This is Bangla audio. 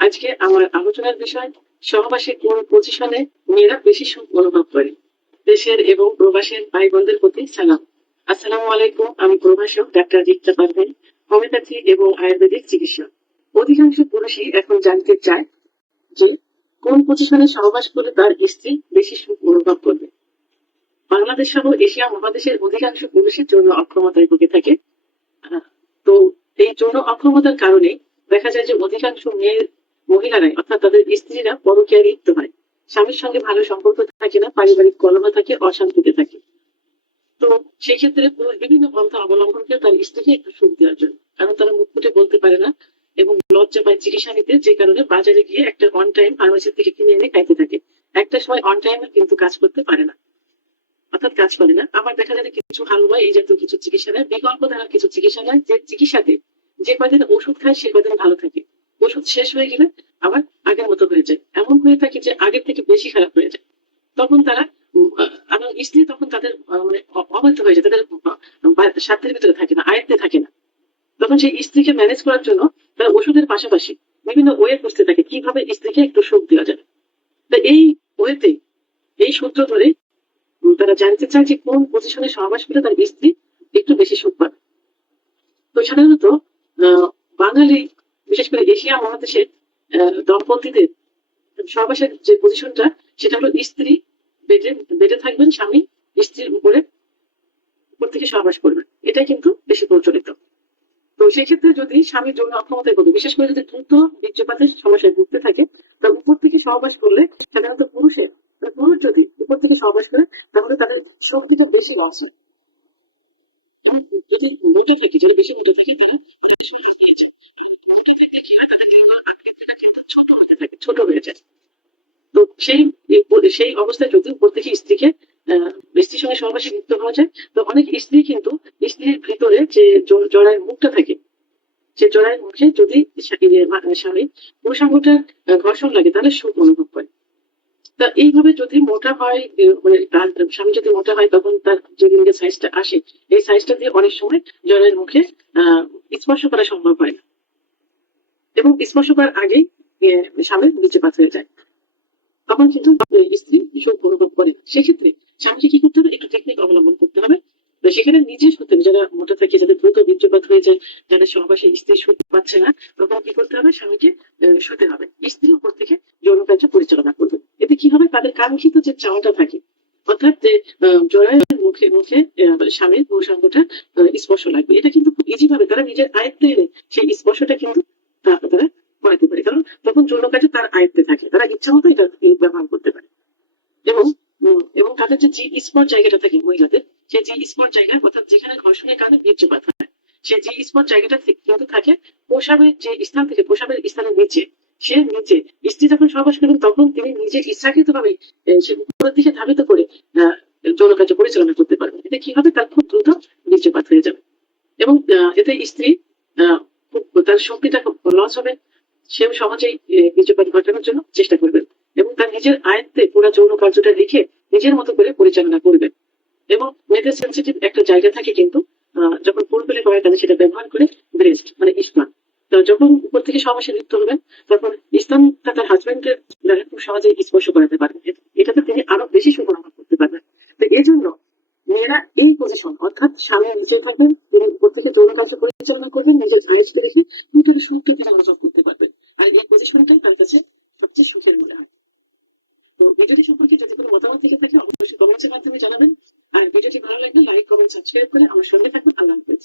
আজকে আমার আলোচনার বিষয় সহবাসে কোন পজিশনে মেয়েরা বেশি সুখ অনুভব করে। দেশের এবং প্রবাসের ভাই বোনদের প্রতি সালাম। আসসালামু আলাইকুম। আমি প্রভাষক ডাক্তার রিক্তা পারভীন, হোমিওপ্যাথি এবং আয়ুর্বেদিক চিকিৎসক। অধিকাংশ পুরুষই এখন জানতে চায় যে কোন পজিশনে সহবাস করলে তার স্ত্রী বেশি সুখ অনুভব করবে। বাংলাদেশ সহ এশিয়া মহাদেশের অধিকাংশ পুরুষের জন্য অক্ষমতায় ভুগে থাকে। আহ, তো এই যৌন অক্ষমতার কারণে দেখা যায় যে অধিকাংশ মহিলারাই অর্থাৎ তাদের স্ত্রীরা পরকীয়ায় লিপ্ত হয়। স্বামীর সঙ্গে ভালো সম্পর্ক থাকে না, পারিবারিক কলহ থাকে, অশান্তিতে থাকে। তো সেক্ষেত্রে পুরুষ বিভিন্ন পন্থা অবলম্বন করে তার স্ত্রীকে একটু সুখ দেওয়ার জন্য, কারণ তারা মুখ ফুটে বলতে পারে না এবং লজ্জা পায় চিকিৎসা নিতে, যে কারণে বাজারে গিয়ে একটা অন টাইম ফার্মেসি থেকে কিনে এনে খাইতে থাকে। একটা সময় অন টাইমে কিন্তু কাজ করতে পারে না, অর্থাৎ কাজ করে না। আবার দেখা যায় কিছু হালুয়া এই জাতীয় কিছু চিকিৎসা নেয়, বিকল্প ধারার কিছু চিকিৎসা নেয়, যে চিকিৎসাতে যে কয়দিন ওষুধ খায় সে কয়দিন ভালো থাকে, ওষুধ শেষ হয়ে গেলে আবার আগের মতো হয়ে যায়। এমন হয়ে থাকে যে আগের থেকে বেশি খারাপ হয়ে যায়। তখন তারা আমার স্ত্রী তখন তাদের মানে অবাধ্য হয়ে যায়, তাদের সাধ্যের ভিতরে থাকে না, আয়ত্তে থাকে না। তখন সেই স্ত্রীকে ম্যানেজ করার জন্য তারা ওষুধের পাশাপাশি বিভিন্ন ওয়ে খুঁজতে থাকে কিভাবে স্ত্রীকে একটু সুখ দেওয়া যাবে। তো এই ওয়েতে, এই সূত্র ধরে তারা জানতে চায় যে কোন পজিশনে সহবাস করলে তার স্ত্রী একটু বেশি সুখ পাবে। তো সাধারণত বাঙালি, বিশেষ করে এশিয়া মহাদেশের দম্পতিদের সহবাসের যে পজিশনটা, সেটা হলো স্ত্রী বেডে বেডে থাকবেন, স্বামী স্ত্রীর উপর থেকে সহবাস করবেন। এটাই কিন্তু বেশি প্রচলিত। তো সেক্ষেত্রে যদি স্বামী যৌন অক্ষমতায় পড়বে, বিশেষ করে যদি দ্রুত বীর্যপাতের সমস্যায় ভুগতে থাকে, তা উপর থেকে সহবাস করলে সাধারণত পুরুষ যদি উপর থেকে সহবাস করে তাহলে তাদের শক্তিটা বেশি লস হয়। এবং যদি মোটা থাকে, যারা বেশি মোটা থাকে তারা অনেক সময় হাঁপিয়ে যায়। আর মোটা থাকলে কি হয়, তাদের লিঙ্গ আকৃতিটা কিন্তু ছোট হতে থাকে, ছোট হয়ে যায়। তো সেই অবস্থায় যদি উপর থেকে স্ত্রীর সঙ্গে সহবাসে লিপ্ত হওয়া যায়, তো অনেক স্ত্রী কিন্তু স্ত্রীর ভিতরে যে জরায়ের মুখটা থাকে, সে জরায়ের মুখে যদি স্বামী পুরুষাঙ্গটা ঘর্ষণ লাগে তাহলে সুখ অনুভব করে। তা এইভাবে যদি মোটা হয়, মানে স্বামী যদি মোটা হয়, তখন তার যে লিঙ্গের সাইজটা আসে, এই সাইজটা দিয়ে অনেক সময় জরায়ের মুখে স্পর্শ করা সম্ভব হয় না, এবং স্পর্শ করার আগেই স্বামীর বীর্যপাত হয়ে যায়। তখন কিন্তু স্ত্রী সুখ অনুভব করে না। সেক্ষেত্রে স্বামীকে কি করতে হবে, একটু টেকনিক অবলম্বন করতে হবে। সেখানে নিজে শুতে হবে, যারা মোটা থাকে, যাদের দ্রুত বীর্যপাত হয়ে যায়, যাদের সহবাসে স্ত্রী সুখ পাচ্ছে না, তখন কি করতে হবে, স্বামীকে শুতে হবে, স্ত্রী উপর থেকে যৌন কার্য পরিচালনা করবে। এতে কি হবে, তাদের কাঙ্ক্ষিত যে চাওয়াটা থাকে, অর্থাৎ যে জরায়ের মুখে মুখে স্বামীর পুরুষাঙ্গটা স্পর্শ লাগবে, এটা কিন্তু খুব ইজি ভাবে তারা নিজের আয়ত্তে এনে সেই স্পর্শটা কিন্তু তারা করাতে পারে। কারণ তখন যৌন কার্য তার আয়ত্তে থাকে, তারা ইচ্ছা মতো এটা ব্যবহার করতে পারে। এবং তাদের যে জি স্পট জায়গাটা থাকে মহিলাদের, সেই জি স্পট জায়গা, অর্থাৎ যেখানে ঘর্ষণের কারণে বীর্যপাত হয়, সেই জি স্পট জায়গাটা কিন্তু থাকে প্রসাবের যে স্থান থেকে, প্রসাবের স্থানের নিচে। সে নিচে স্ত্রী যখন সহবাস করবেন, তখন তিনি নিজে ইচ্ছাকৃত ভাবে সে উপরের দিকে ধাবিত করে যৌন কার্য পরিচালনা করতে পারবেন। এতে কি হবে, তার খুব দ্রুত বীর্যপাত হয়ে যাবে। এবং এতে স্ত্রী তার শক্তিটা লস হবে, সেও সহজেই বীর্যপাত ঘটানোর জন্য চেষ্টা করবেন, এবং তার নিজের আয়ত্তে পুরো যৌন কার্যটা রেখে নিজের মতো করে পরিচালনা করবেন। এবং মেয়েদের সেন্সিটিভ একটা জায়গা থাকে কিন্তু, যখন পুরুষগুলি করে তাদের সেটা ব্যবহার করে ব্রেস্ট মানে স্তন। তো যখন উপর থেকে সহবাসে লিপ্ত হবেন, তখন স্তনটা তার হাজবেন্ডের দ্বারা খুব সহজেই স্পর্শ করাতে পারবেন, এটাতে তিনি আরো বেশি সুখ অনুভব করতে পারবেন। তো এই জন্য মেয়েরা এই পজিশন, অর্থাৎ স্বামী নিচে থাকবেন, তিনি উপর থেকে যৌন কার্য পরিচালনা করবেন, নিজের আয়ত্তে রেখে পুরোটা সুখটা তিনি অনুভব করতে পারবেন। আর এই পজিশনটাই তার কাছে সবচেয়ে সুখের মনে হয়। তো ভিডিওটি সম্পর্কে যদি কোনো মতামত থেকে থাকে, অবশ্যই কমেন্টের মাধ্যমে জানাবেন। আর ভিডিওটি ভালো লাগলে লাইক, কমেন্ট, সাবস্ক্রাইব করে আমার সঙ্গে থাকুন। আল্লাহ হাফেজ।